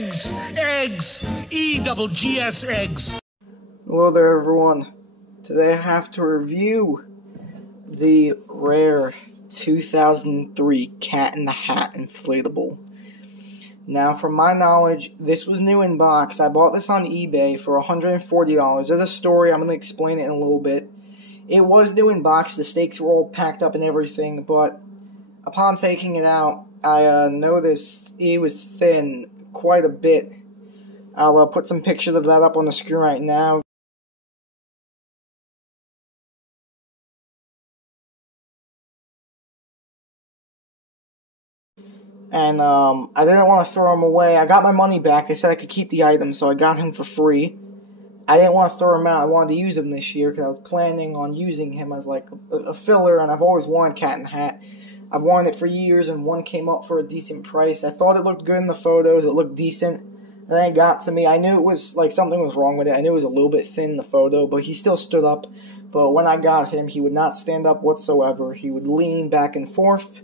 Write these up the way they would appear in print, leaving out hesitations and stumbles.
Eggs! Eggs! E-double-G-S eggs! Hello there, everyone. Today I have to review the rare 2003 Cat in the Hat Inflatable. Now, from my knowledge, this was new in box. I bought this on eBay for $140. There's a story, I'm going to explain it in a little bit. It was new in box, the stakes were all packed up and everything, but upon taking it out, I noticed it was thin quite a bit. I'll put some pictures of that up on the screen right now. And I didn't want to throw him away. I got my money back. They said I could keep the item, so I got him for free. I didn't want to throw him out. I wanted to use him this year because I was planning on using him as like a filler, and I've always wanted Cat in the Hat. I've wanted it for years, and one came up for a decent price. I thought it looked good in the photos. It looked decent. And then it got to me. I knew it was like something was wrong with it. I knew it was a little bit thin in the photo, but he still stood up. But when I got him, he would not stand up whatsoever. He would lean back and forth.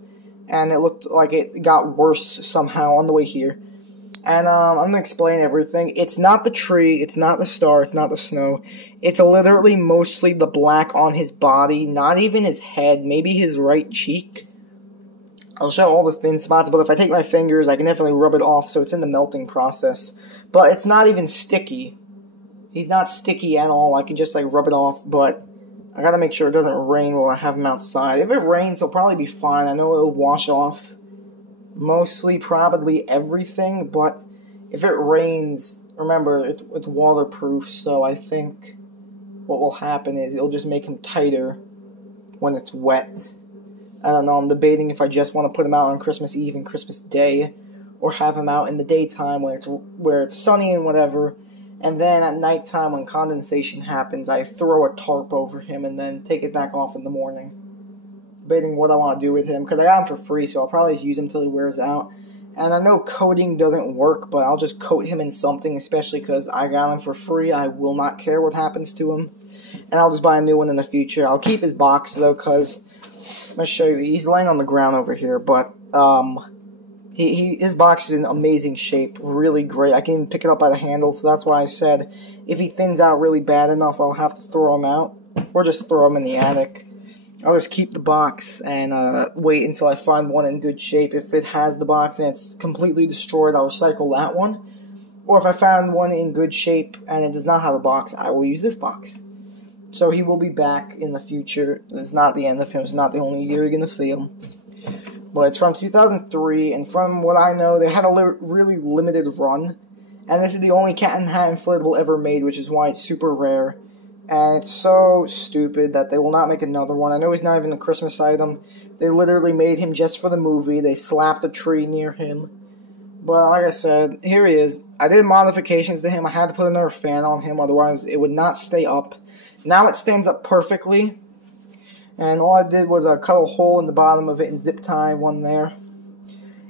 And it looked like it got worse somehow on the way here. And I'm going to explain everything. It's not the tree, it's not the star, it's not the snow. It's literally mostly the black on his body, not even his head, maybe his right cheek. I'll show all the thin spots, but if I take my fingers, I can definitely rub it off, so it's in the melting process. But it's not even sticky. He's not sticky at all. I can just, like, rub it off, but I gotta make sure it doesn't rain while I have him outside. If it rains, he'll probably be fine. I know it'll wash off mostly, probably everything, but if it rains, remember, it's waterproof, so I think what will happen is it'll just make him tighter when it's wet. I don't know, I'm debating if I just want to put him out on Christmas Eve and Christmas Day, or have him out in the daytime where it's sunny and whatever. And then at nighttime, when condensation happens, I throw a tarp over him and then take it back off in the morning. Debating what I want to do with him, because I got him for free, so I'll probably just use him until he wears out. And I know coating doesn't work, but I'll just coat him in something, especially because I got him for free. I will not care what happens to him. And I'll just buy a new one in the future. I'll keep his box, though, because I'm going to show you. He's laying on the ground over here, but his box is in amazing shape, really great. I can even pick it up by the handle, so that's why I said if he thins out really bad enough, I'll have to throw him out, or just throw him in the attic. I'll just keep the box and wait until I find one in good shape. If it has the box and it's completely destroyed, I'll recycle that one. Or if I found one in good shape and it does not have a box, I will use this box. So he will be back in the future. It's not the end of him. It's not the only year you're going to see him. But it's from 2003, and from what I know, they had a really limited run. And this is the only Cat in the Hat inflatable ever made, which is why it's super rare. And it's so stupid that they will not make another one. I know he's not even a Christmas item. They literally made him just for the movie. They slapped a tree near him. But like I said, here he is. I did modifications to him. I had to put another fan on him, otherwise it would not stay up. Now it stands up perfectly. And all I did was cut a hole in the bottom of it and zip tie one there.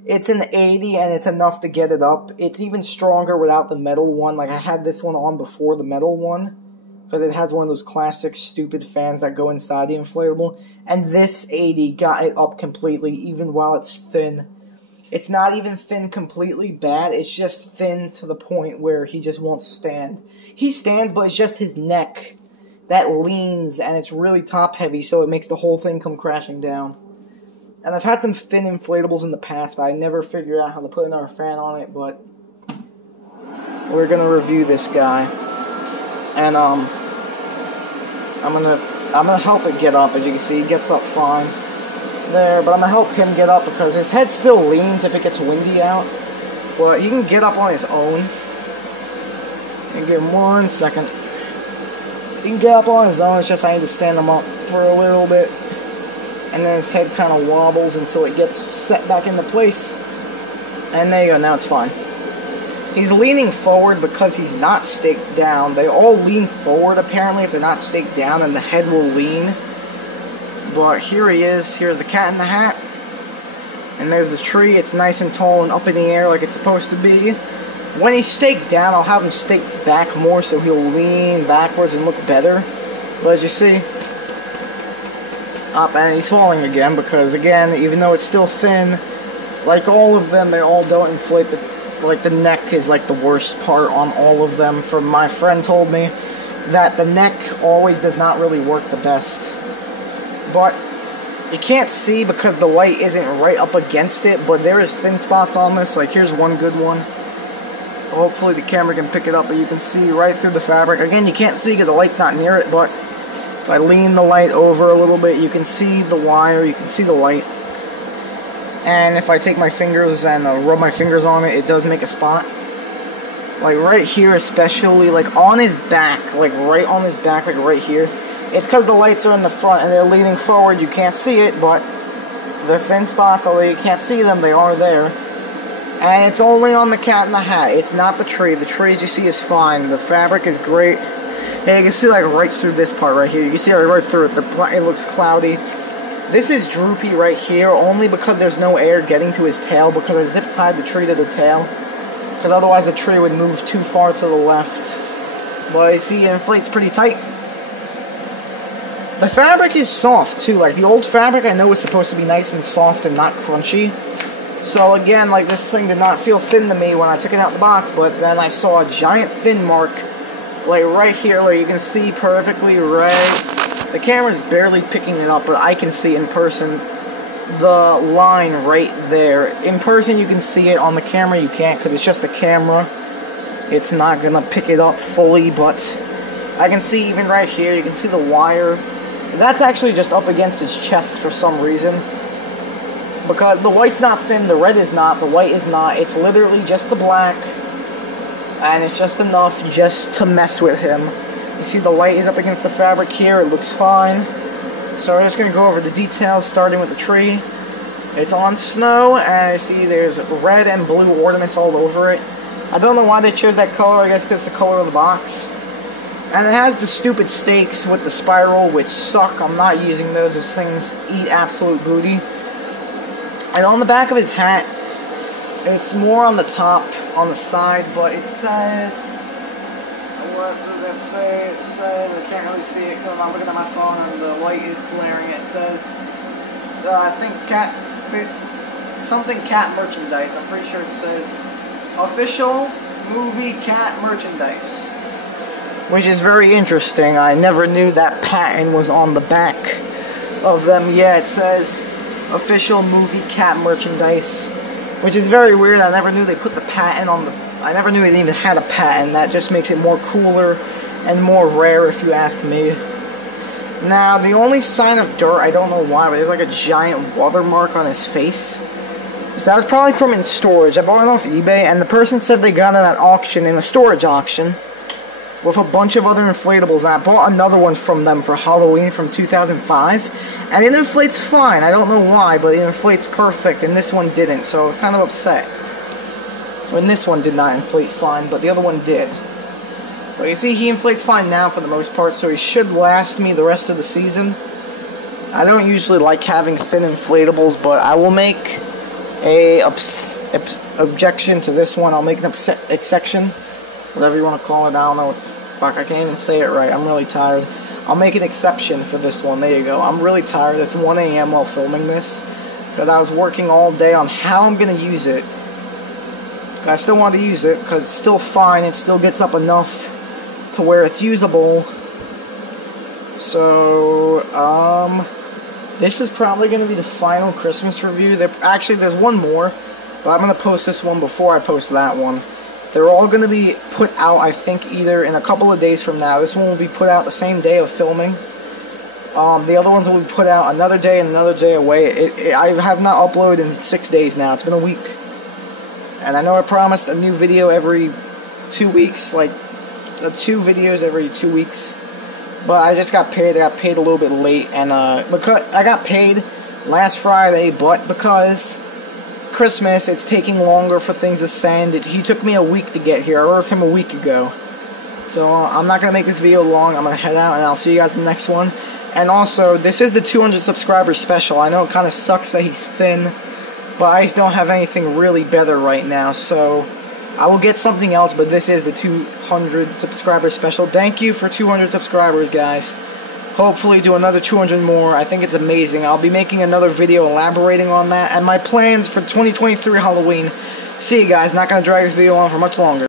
It's an 80 and it's enough to get it up. It's even stronger without the metal one. Like I had this one on before the metal one, because it has one of those classic stupid fans that go inside the inflatable. And this 80 got it up completely, even while it's thin. It's not even thin completely bad. It's just thin to the point where he just won't stand. He stands, but it's just his neck that leans, and it's really top heavy, so it makes the whole thing come crashing down. And I've had some thin inflatables in the past, but I never figured out how to put another fan on it, but we're gonna review this guy. And I'm gonna help it get up. As you can see, he gets up fine there, but I'm gonna help him get up because his head still leans if it gets windy out. But he can get up on his own. And give him 1 second. He can get up on his own, it's just I need to stand him up for a little bit. And then his head kind of wobbles until it gets set back into place. And there you go, now it's fine. He's leaning forward because he's not staked down. They all lean forward apparently if they're not staked down, and the head will lean. But here he is, here's the Cat in the Hat. And there's the tree, it's nice and tall and up in the air like it's supposed to be. When he's staked down, I'll have him staked back more so he'll lean backwards and look better. But as you see, up and he's falling again because, again, even though it's still thin, like all of them, they all don't inflate like the neck is like the worst part on all of them. From my friend told me that the neck always does not really work the best. But you can't see because the light isn't right up against it, but there is thin spots on this. Like here's one good one. Hopefully the camera can pick it up, but you can see right through the fabric. Again, you can't see because the light's not near it, but if I lean the light over a little bit, you can see the wire, you can see the light. And if I take my fingers and rub my fingers on it, it does make a spot. Like right here especially, like on his back, like right on his back, like right here. It's because the lights are in the front and they're leaning forward, you can't see it, but the thin spots, although you can't see them, they are there. And it's only on the cat in the hat, it's not the tree. The tree, as you see, is fine. The fabric is great. And you can see like right through this part right here. You can see right through it. It looks cloudy. This is droopy right here, only because there's no air getting to his tail, because I zip tied the tree to the tail. Because otherwise the tree would move too far to the left. But you see, it inflates pretty tight. The fabric is soft too. Like the old fabric I know is supposed to be nice and soft and not crunchy. So again, like this thing did not feel thin to me when I took it out the box, but then I saw a giant thin mark, like right here, like you can see perfectly right. The camera's barely picking it up, but I can see in person the line right there. In person you can see it, on the camera you can't because it's just a camera. It's not gonna pick it up fully, but I can see even right here, you can see the wire. That's actually just up against his chest for some reason. Because the white's not thin, the red is not, the white is not. It's literally just the black. And it's just enough just to mess with him. You see the light is up against the fabric here, it looks fine. So we're just going to go over the details, starting with the tree. It's on snow, and you see there's red and blue ornaments all over it. I don't know why they chose that color, I guess because it's the color of the box. And it has the stupid stakes with the spiral, which suck. I'm not using those. Those things eat absolute booty. And on the back of his hat, it's more on the top, on the side, but it says, what does that say? It says, I can't really see it because I'm looking at my phone and the light is glaring. It says, I think something cat merchandise. I'm pretty sure it says, official movie cat merchandise. Which is very interesting. I never knew that patent was on the back of them. Yeah, it says official movie cat merchandise, which is very weird. I never knew they put the patent on the... I never knew it even had a patent. That just makes it more cooler and more rare, if you ask me. Now, the only sign of dirt, I don't know why, but there's like a giant watermark on his face. So that was probably from in storage. I bought it off eBay, and the person said they got it at auction, in a storage auction, with a bunch of other inflatables. And I bought another one from them for Halloween from 2005. And it inflates fine. I don't know why, but it inflates perfect, and this one didn't, so I was kind of upset. When this one did not inflate fine, but the other one did. But you see, he inflates fine now for the most part, so he should last me the rest of the season. I don't usually like having thin inflatables, but I will make a objection to this one. I'll make an exception, whatever you want to call it. I don't know what the fuck, I can't even say it right. I'm really tired. I'll make an exception for this one. There you go. I'm really tired. It's 1 a.m. while filming this, because I was working all day on how I'm going to use it. I still want to use it because it's still fine. It still gets up enough to where it's usable. So, this is probably going to be the final Christmas review. Actually, there's one more, but I'm going to post this one before I post that one. They're all going to be put out, I think, either in a couple of days from now. This one will be put out the same day of filming. The other ones will be put out another day and another day away. I have not uploaded in 6 days now. It's been a week. And I know I promised a new video every 2 weeks, like 2 videos every 2 weeks. But I just got paid. I got paid a little bit late. And because I got paid last Friday, but because Christmas, it's taking longer for things to send. He took me a week to get here. I ordered him a week ago. So I'm not going to make this video long. I'm going to head out and I'll see you guys in the next one. And also, this is the 200 subscriber special. I know it kind of sucks that he's thin, but I just don't have anything really better right now. So I will get something else, but this is the 200 subscriber special. Thank you for 200 subscribers, guys. Hopefully do another 200 more. I think it's amazing. I'll be making another video elaborating on that. And my plans for 2023 Halloween See you guys. Not going to drag this video on for much longer.